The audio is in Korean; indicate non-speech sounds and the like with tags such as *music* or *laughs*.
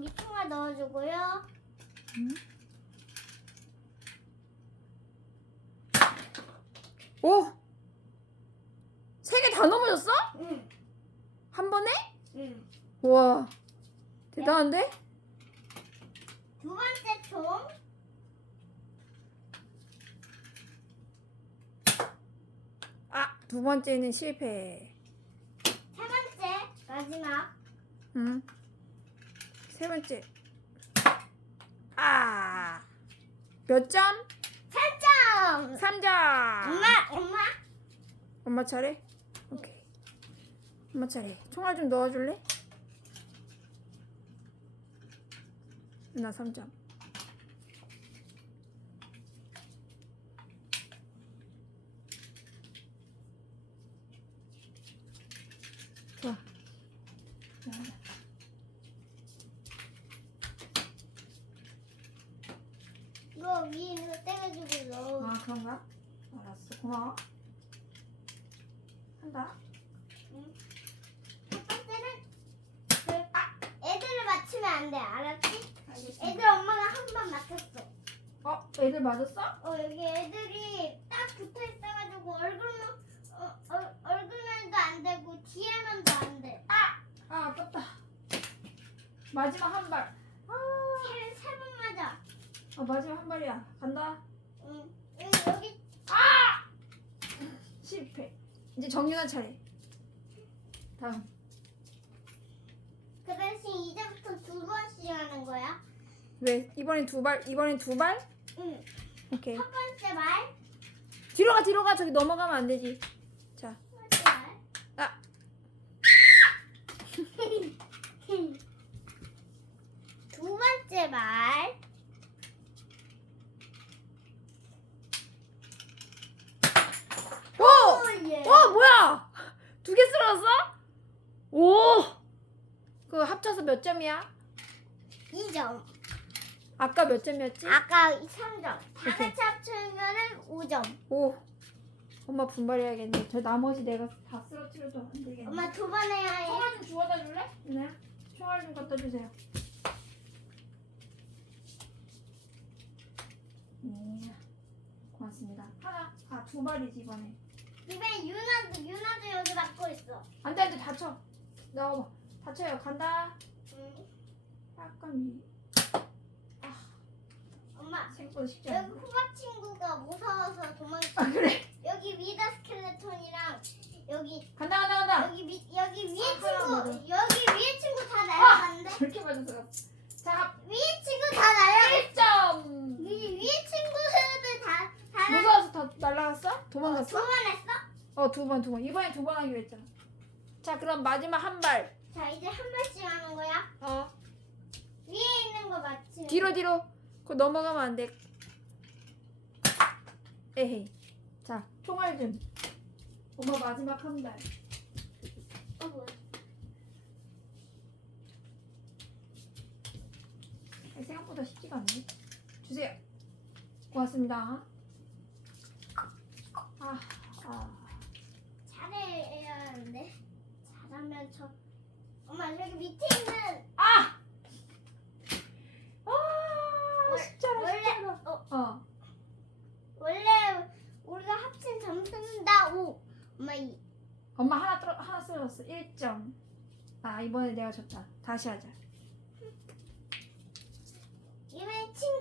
여기 총알 넣어주고요. 오! 세 개 다 넘어졌어? 응. 한 번에? 응. 우와. 대단한데? 두 번째 총. 아, 두 번째는 실패. 세 번째 마지막. 응. 세 번째. 아. 몇 점? 3점. 3점. 엄마, 엄마. 엄마 차례? 오케이. 엄마 차례. 총알 좀 넣어줄래? 나 3점. 좋아. 이거 위에 있는 거 떼가지고 넣어. 아 그런가? 알았어. 고마워. 한다. 첫 번째는 그, 아, 애들을 맞추면 안 돼. 알았지? 알겠습니다. 애들 엄마가 한 번 맞췄어. 어, 애들 맞았어? 어 여기 애들이 딱 붙어 있어가지고 얼굴만 어, 어, 얼굴만도 안 되고 뒤에만도 안 돼. 아, 아깝다. 마지막 한 발. 아. 어, 마지막 한 발이야. 간다. 응. 여기 여기 실패. 이제 정윤아 차례. 다음. 그 대신 이제부터 두 번씩 하는 거야. 왜? 이번엔 두 발. 이번엔 두 발? 응. 오케이. 첫 번째 말. 뒤로 가, 뒤로 가. 저기 넘어가면 안 되지. 자, 첫 번째 말. 아. *laughs* 두 번째 말. 오! 오 예. 어, 뭐야? 두 개 쓰러졌어? 오! 그 합쳐서 몇 점이야? 2점. 아까 몇 점이었지? 아까 3점. 다 오케이. 같이 합치면은 5점. 오. 엄마 분발해야겠네. 저 나머지 내가 다 쓰러뜨려도 안 되겠네. 엄마 두 번 해야 해. 총알 좀 주워다 줄래? 네. 총알 좀 갖다 주세요. 네. 고맙습니다. 하나. 아, 두 발이지 이번에. 이번에 유나도 유나도 여기 맞고 있어. 안 돼 안 돼 다쳐. 나와봐. 다쳐요. 간다. 응. 약간 위. 엄마 생각보다 쉽지 여기 않아. 후바 친구가 무서워서 도망쳐. 아 그래. 여기 위다 스켈레톤이랑 여기 간다 간다 간다. 여기 위 여기 위에 아, 하나 친구. 여기 위에 친구 다 날아갔는데 저렇게 맞아서. 자, 위에 친구 다 날아갔. 1점. 위 위에 친구들 다다 날. 무서워서 다 날라갔어? 도망갔어? 두번 했어? 어, 두 번, 두 번. 이번에 두 번 하기로 했잖아. 자, 그럼 마지막 한 발. 자 이제 한 발씩 하는 거야. 어. 위에 있는 거 맞지? 뒤로, 뒤로. 그거 넘어가면 안 돼. 에헤이. 자, 총알 좀. 엄마 마지막 한 발. 어 뭐야? 생각보다 쉽지가 않네. 주세요. 고맙습니다. 아, 아. 잘해야 하는데 잘하면 저 여기 밑에 있는 아! 아, 아 숫자로 숫자로. 어. 어. 원래 우리가 합친 점수는 나 5. 엄마 2. 엄마 하나 떨어 하나 쓰러졌어. 1점. 아, 이번에 내가 졌다. 다시 하자. 이번엔 친구